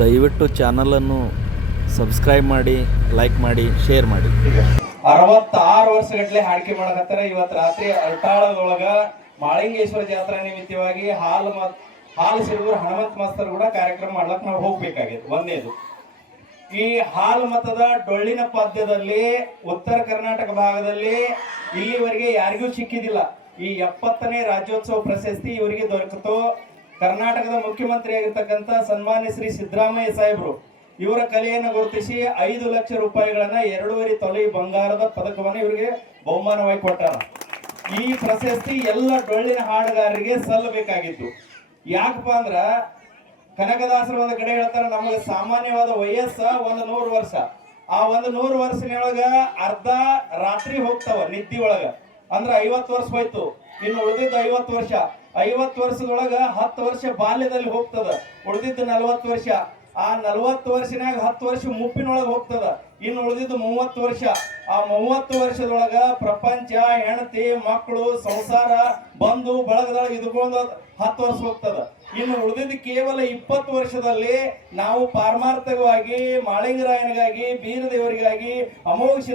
ದಯವಿಟ್ಟು ಚಾನಲನ್ನು ಸಬ್ಸ್ಕ್ರೈಬ್ ಮಾಡಿ ಲೈಕ್ ಮಾಡಿ ಶೇರ್ ಮಾಡಿ. ಅರವತ್ತಾರು ವರ್ಷಗಟ್ಟಲೆ ಹಾಡಿಕೆ ಮಾಡಕತ್ತಾರ ಇವತ್ತು ರಾತ್ರಿ ಅಲ್ಟಾಳದೊಳಗ ಮಾಳಿಂಗೇಶ್ವರ ಜಾತ್ರಾ ನಿಮಿತ್ತವಾಗಿ ಹಾಲು ಮತ್ ಹಾಲು ಸಿರುಗೂರು ಹನುಮಂತ ಮಾಸ್ತರ್ ಕೂಡ ಕಾರ್ಯಕ್ರಮ ಮಾಡ್ಲಕ್ ನಾವು ಹೋಗ್ಬೇಕಾಗಿದೆ ಒಂದೇದು. ಈ ಹಾಲು ಮತದ ಡೊಳ್ಳಿನ ಪದ್ಯದಲ್ಲಿ ಉತ್ತರ ಕರ್ನಾಟಕ ಭಾಗದಲ್ಲಿ ಇಲ್ಲಿವರೆಗೆ ಯಾರಿಗೂ ಸಿಕ್ಕಿದಿಲ್ಲ. ಈ ಎಪ್ಪತ್ತನೇ ರಾಜ್ಯೋತ್ಸವ ಪ್ರಶಸ್ತಿ ಇವರಿಗೆ ದೊರಕಿತು. ಕರ್ನಾಟಕದ ಮುಖ್ಯಮಂತ್ರಿ ಆಗಿರ್ತಕ್ಕಂಥ ಸನ್ಮಾನ್ಯ ಶ್ರೀ ಸಿದ್ದರಾಮಯ್ಯ ಸಾಹೇಬರು, ಇವರ ಕಲೆಯನ್ನು ಗುರುತಿಸಿ ಐದು ಲಕ್ಷ ರೂಪಾಯಿಗಳನ್ನ ಎರಡೂವರೆ ತೊಲೆ ಬಂಗಾರದ ಪದಕವನ್ನು ಇವರಿಗೆ ಬಹುಮಾನವಾಗಿ ಕೊಟ್ಟಾರ. ಈ ಪ್ರಶಸ್ತಿ ಎಲ್ಲ ಡೊಳ್ಳಿನ ಹಾಡುಗಾರರಿಗೆ ಸಲ್ಲಬೇಕಾಗಿತ್ತು. ಯಾಕಪ್ಪ ಅಂದ್ರ ಕನಕದಾಸರು ಒಂದು ಕಡೆ ಹೇಳ್ತಾರೆ, ನಮಗೆ ಸಾಮಾನ್ಯವಾದ ವಯಸ್ಸ ಒಂದು ನೂರು ವರ್ಷ. ಆ ಒಂದು ನೂರು ವರ್ಷನೊಳಗ ಅರ್ಧ ರಾತ್ರಿ ಹೋಗ್ತಾವ ನಿದ್ದಿ ಒಳಗ. ಅಂದ್ರೆ ಐವತ್ತು ವರ್ಷ ಹೋಯ್ತು. ಇನ್ನು ಉಳಿದಿದ್ದು ಐವತ್ತು ವರ್ಷ ಐವತ್ತು ವರ್ಷದೊಳಗ ಹತ್ತು ವರ್ಷ ಬಾಲ್ಯದಲ್ಲಿ ಹೋಗ್ತದ. ಉಳಿದಿದ್ದು ನಲವತ್ತು ವರ್ಷ. ಆ ನಲವತ್ತು ವರ್ಷನಾಗ ಹತ್ತು ವರ್ಷ ಮುಪ್ಪಿನೊಳಗ ಹೋಗ್ತದ. ಇನ್ನು ಉಳಿದಿದ್ದು ಮೂವತ್ತು ವರ್ಷ. ಆ ಮೂವತ್ತು ವರ್ಷದೊಳಗ ಪ್ರಪಂಚ ಹೆಣತಿ ಮಕ್ಕಳು, ಸಂಸಾರ ಬಂಧು ಬಳಗದೊಳಗೆ ಇದ್ಕೊಂಡು ಹತ್ತು ವರ್ಷ ಹೋಗ್ತದ. ಇನ್ನು ಉಳಿದಿದ್ದು ಕೇವಲ ಇಪ್ಪತ್ತು ವರ್ಷದಲ್ಲಿ ನಾವು ಪಾರಮಾರ್ಥಕವಾಗಿ ಮಾಳಿಂಗರಾಯನಿಗಾಗಿ, ಬೀರದೇವರಿಗಾಗಿ ಅಮೋಘ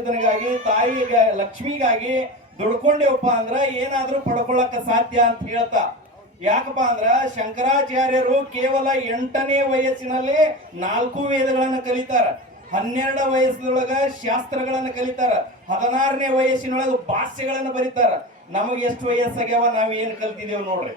ತಾಯಿಗೆ, ಲಕ್ಷ್ಮಿಗಾಗಿ ದುಡ್ಕೊಂಡೇವಪ್ಪ ಅಂದ್ರ ಏನಾದ್ರೂ ಪಡ್ಕೊಳ್ಳಕ ಸಾಧ್ಯ ಅಂತ ಹೇಳ್ತಾ. ಯಾಕಪ್ಪ ಅಂದ್ರ ಶಂಕರಾಚಾರ್ಯರು ಕೇವಲ ಎಂಟನೇ ವಯಸ್ಸಿನಲ್ಲಿ ನಾಲ್ಕು ವೇದಗಳನ್ನ ಕಲಿತಾರ. ಹನ್ನೆರಡ ವಯಸ್ಸದೊಳಗ ಶಾಸ್ತ್ರಗಳನ್ನ ಕಲಿತಾರ. ಹದಿನಾರನೇ ವಯಸ್ಸಿನೊಳಗ ಭಾಷ್ಯಗಳನ್ನ ಬರೀತಾರ. ನಮಗೆ ಎಷ್ಟು ವಯಸ್ಸಾಗ್ಯಾವ? ನಾವ್ ಏನ್ ಕಲ್ತಿದೇವ್ ನೋಡ್ರಿ.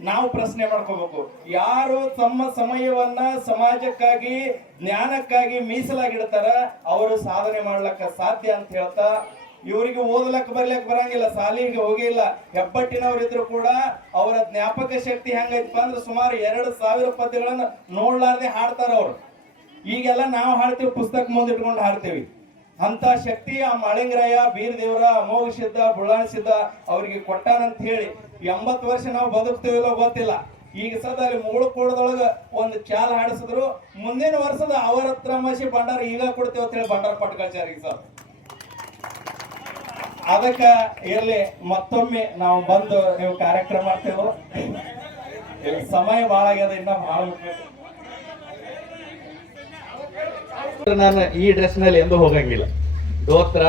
ನಾವು ಪ್ರಶ್ನೆ ಮಾಡ್ಕೋಬೇಕು. ಯಾರು ತಮ್ಮ ಸಮಯವನ್ನ ಸಮಾಜಕ್ಕಾಗಿ, ಜ್ಞಾನಕ್ಕಾಗಿ ಮೀಸಲಾಗಿಡ್ತಾರ? ಅವರು ಸಾಧನೆ ಮಾಡ್ಲಕ್ಕ ಸಾಧ್ಯ ಅಂತ ಹೇಳ್ತಾ ಇವರಿಗೆ ಓದಲಕ್ಕ ಬರ್ಲಕ್ ಬರಂಗಿಲ್ಲ, ಸಾಲಿಗೆ ಹೋಗಿಲ್ಲ. ಹೆಬ್ಬಟ್ಟಿನವ್ರು ಇದ್ರು ಕೂಡ ಅವರ ಜ್ಞಾಪಕ ಶಕ್ತಿ ಹೆಂಗೈತಪ್ಪ ಅಂದ್ರೆ ಸುಮಾರು ಎರಡು ಸಾವಿರ ಪದ್ಯಗಳನ್ನ ನೋಡ್ಲಾರ್ದೆ ಹಾಡ್ತಾರ ಅವ್ರು. ಈಗೆಲ್ಲ ನಾವು ಹಾಡ್ತೀವಿ, ಪುಸ್ತಕ ಮುಂದೆ ಇಟ್ಕೊಂಡು ಹಾಡ್ತೀವಿ. ಅಂತ ಶಕ್ತಿ ಆ ಮಾಳಿಂಗರಾಯ, ಬೀರದೇವರ, ಅಮೋಘ ಸಿದ್ಧ, ಬುಳ್ಳಾಣ ಸಿದ್ಧ ಅವರಿಗೆ ಕೊಟ್ಟಾನಂತ ಹೇಳಿ ಎಂಬತ್ತು ವರ್ಷ ನಾವು ಬದುಕ್ತೀವಿಲ್ಲೋ ಗೊತ್ತಿಲ್ಲ. ಈಗ ಸದ ಅಲ್ಲಿ ಮುಗುಳುಕೋಡದೊಳಗ ಒಂದು ಚಾಲ್ ಹಾಡಿಸಿದ್ರು. ಮುಂದಿನ ವರ್ಷದ ಅವರ ಮಸಿ ಭಂಡಾರ ಈಗ ಕೊಡ್ತೇವೆ ಅಂತ ಹೇಳಿ ಭಂಡಾರ ಈಗ ಸರ್. ಅದಕ್ಕ ಇಲ್ಲಿ ಮತ್ತೊಮ್ಮೆ ನಾವು ಬಂದು ನೀವು ಕಾರ್ಯಕ್ರಮ ಮಾಡ್ತೇವೆ? ಸಮಯ ಭಾಳ ಆಗ್ಯದ ಇನ್ನ ಭಾಳ ನಾನು ಈ ಡ್ರೆಸ್ನಲ್ಲಿ ಎಂದು ಹೋಗಂಗಿಲ್ಲ. ದೋತ್ರ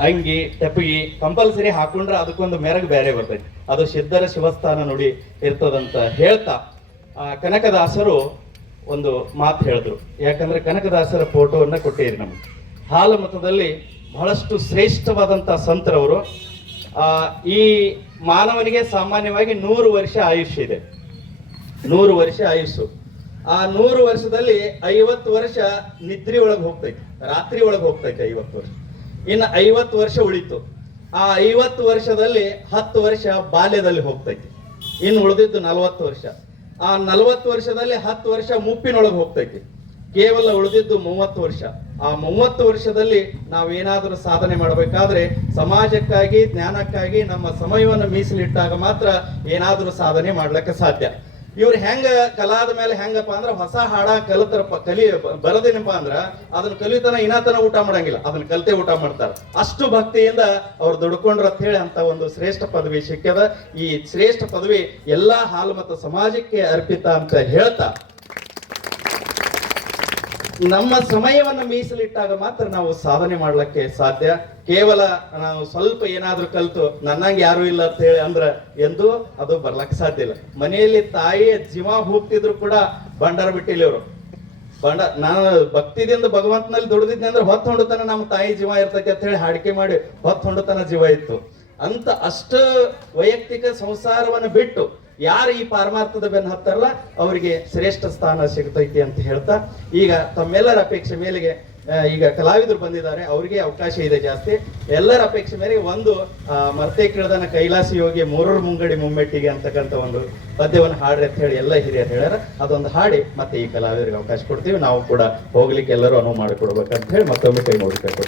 ಅಂಗಿ ಟೆಪಗಿ ಕಂಪಲ್ಸರಿ ಹಾಕೊಂಡ್ರೆ ಅದಕ್ಕೊಂದು ಮೆರಗು ಬೇರೆ ಬರ್ತೈತಿ. ಅದು ಸಿದ್ಧರ ಶಿವಸ್ಥಾನ ನುಡಿ ಇರ್ತದಂತ ಹೇಳ್ತಾ ಆ, ಕನಕದಾಸರು ಒಂದು ಮಾತು ಹೇಳಿದ್ರು. ಯಾಕಂದ್ರೆ ಕನಕದಾಸರ ಫೋಟೋವನ್ನ ಕೊಟ್ಟಿರಿ ನಮ್ಗೆ. ಹಾಲು ಮತದಲ್ಲಿ ಬಹಳಷ್ಟು ಶ್ರೇಷ್ಠವಾದಂಥ ಸಂತರವರು ಈ ಮಾನವನಿಗೆ ಸಾಮಾನ್ಯವಾಗಿ ನೂರು ವರ್ಷ ಆಯುಷ್ಯ ಇದೆ. ನೂರು ವರ್ಷ ಆಯುಸ್ಸು. ಆ ನೂರು ವರ್ಷದಲ್ಲಿ ಐವತ್ತು ವರ್ಷ ನಿದ್ರೆ ಒಳಗೆ ಹೋಗ್ತೈತಿ. ರಾತ್ರಿ ಒಳಗೆ ಹೋಗ್ತೈತಿ ಐವತ್ತು ವರ್ಷ. ಇನ್ನು ಐವತ್ತು ವರ್ಷ ಉಳಿತು. ಆ ಐವತ್ತು ವರ್ಷದಲ್ಲಿ ಹತ್ತು ವರ್ಷ ಬಾಲ್ಯದಲ್ಲಿ ಹೋಗ್ತೈತಿ. ಇನ್ನು ಉಳಿದಿದ್ದು ನಲವತ್ತು ವರ್ಷ. ಆ ನಲವತ್ತು ವರ್ಷದಲ್ಲಿ ಹತ್ತು ವರ್ಷ ಮುಪ್ಪಿನೊಳಗೆ ಹೋಗ್ತೈತಿ. ಕೇವಲ ಉಳಿದಿದ್ದು ಮೂವತ್ತು ವರ್ಷ. ಆ ಮೂವತ್ತು ವರ್ಷದಲ್ಲಿ ನಾವೇನಾದರೂ ಸಾಧನೆ ಮಾಡಬೇಕಾದ್ರೆ ಸಮಾಜಕ್ಕಾಗಿ, ಜ್ಞಾನಕ್ಕಾಗಿ ನಮ್ಮ ಸಮಯವನ್ನು ಮೀಸಲಿಟ್ಟಾಗ ಮಾತ್ರ ಏನಾದರೂ ಸಾಧನೆ ಮಾಡ್ಲಿಕ್ಕೆ ಸಾಧ್ಯ. ಇವ್ರು ಹೆಂಗ ಕಲಾದ ಮೇಲೆ ಹೆಂಗಪ್ಪ ಅಂದ್ರ ಹೊಸ ಹಾಡ ಕಲಿತರಪ್ಪ ಕಲಿ ಬರದೇನಪ್ಪ ಅಂದ್ರ ಅದನ್ನ ಕಲಿತನ ಇನಾತನ ಊಟ ಮಾಡಂಗಿಲ್ಲ. ಅದನ್ನ ಕಲಿತೆ ಊಟ ಮಾಡ್ತಾರ. ಅಷ್ಟು ಭಕ್ತಿಯಿಂದ ಅವ್ರು ದುಡ್ಕೊಂಡ್ರ ಅಂತ ಹೇಳಿ ಅಂತ ಒಂದು ಶ್ರೇಷ್ಠ ಪದವಿ ಸಿಕ್ಕದ ಈ ಶ್ರೇಷ್ಠ ಪದವಿ ಎಲ್ಲಾ ಹಾಲು ಮತ್ತು ಸಮಾಜಕ್ಕೆ ಅರ್ಪಿತ ಅಂತ ಹೇಳ್ತಾ ನಮ್ಮ ಸಮಯವನ್ನು ಮೀಸಲಿಟ್ಟಾಗ ಮಾತ್ರ ನಾವು ಸಾಧನೆ ಮಾಡ್ಲಿಕ್ಕೆ ಸಾಧ್ಯ. ಕೇವಲ ನಾವು ಸ್ವಲ್ಪ ಏನಾದ್ರೂ ಕಲ್ತು ನನ್ನಂಗೆ ಯಾರು ಇಲ್ಲ ಅಂತ ಹೇಳಿ ಅಂದ್ರ ಎಂದು ಅದು ಬರ್ಲಕ್ಕೆ ಸಾಧ್ಯ ಇಲ್ಲ. ಮನೆಯಲ್ಲಿ ತಾಯಿಯ ಜೀವ ಹೋಗ್ತಿದ್ರು ಕೂಡ ಭಂಡಾರ ಬಿಟ್ಟಿಲ್ಲ ಇವರು. ಬಂಡ ನಾನು ಭಕ್ತಿದಿಂದ ಭಗವಂತನಲ್ಲಿ ದುಡಿದಿದ್ದೆ ಅಂದ್ರೆ ಹೊತ್ತು ಹೊಂಡತನ ನಮ್ಮ ತಾಯಿ ಜೀವ ಇರ್ತೈತಿ ಅಂತ ಹೇಳಿ ಹಾಡಿಕೆ ಮಾಡಿ ಹೊತ್ತು ಹೊಂಡತನ ಜೀವ ಇತ್ತು. ಅಂತ ಅಷ್ಟು ವೈಯಕ್ತಿಕ ಸಂಸಾರವನ್ನು ಬಿಟ್ಟು ಯಾರು ಈ ಪಾರಮಾರ್ಥದ ಬೆನ್ನು ಹತ್ತಾರಲ್ಲ ಅವರಿಗೆ ಶ್ರೇಷ್ಠ ಸ್ಥಾನ ಸಿಗ್ತೈತಿ ಅಂತ ಹೇಳ್ತಾ, ಈಗ ತಮ್ಮೆಲ್ಲರ ಅಪೇಕ್ಷೆ ಮೇಲೆಗೆ ಈಗ ಕಲಾವಿದರು ಬಂದಿದ್ದಾರೆ, ಅವರಿಗೆ ಅವಕಾಶ ಇದೆ ಜಾಸ್ತಿ. ಎಲ್ಲರ ಅಪೇಕ್ಷೆ ಮೇರೆಗೆ ಒಂದು ಮರ್ತೆ ಕಿಳದನ ಕೈಲಾಸ ಯೋಗಿ ಮೂರರ ಮುಂಗಡಿ ಮುಮ್ಮೆಟ್ಟಿಗೆ ಅಂತಕ್ಕಂಥ ಒಂದು ಪದ್ಯವನ್ನು ಹಾಡ್ರಿ ಅಂತ ಹೇಳಿ ಎಲ್ಲ ಹಿರಿಯರು ಹೇಳ್ಯಾರ. ಅದೊಂದು ಹಾಡಿ, ಮತ್ತೆ ಈ ಕಲಾವಿದರಿಗೆ ಅವಕಾಶ ಕೊಡ್ತೀವಿ. ನಾವು ಕೂಡ ಹೋಗ್ಲಿಕ್ಕೆ ಎಲ್ಲರೂ ಅನುವು ಮಾಡಿಕೊಡ್ಬೇಕಂತ ಹೇಳಿ ಮತ್ತೊಮ್ಮೆ ಕೈ ನೋಡ್ಬೇಕು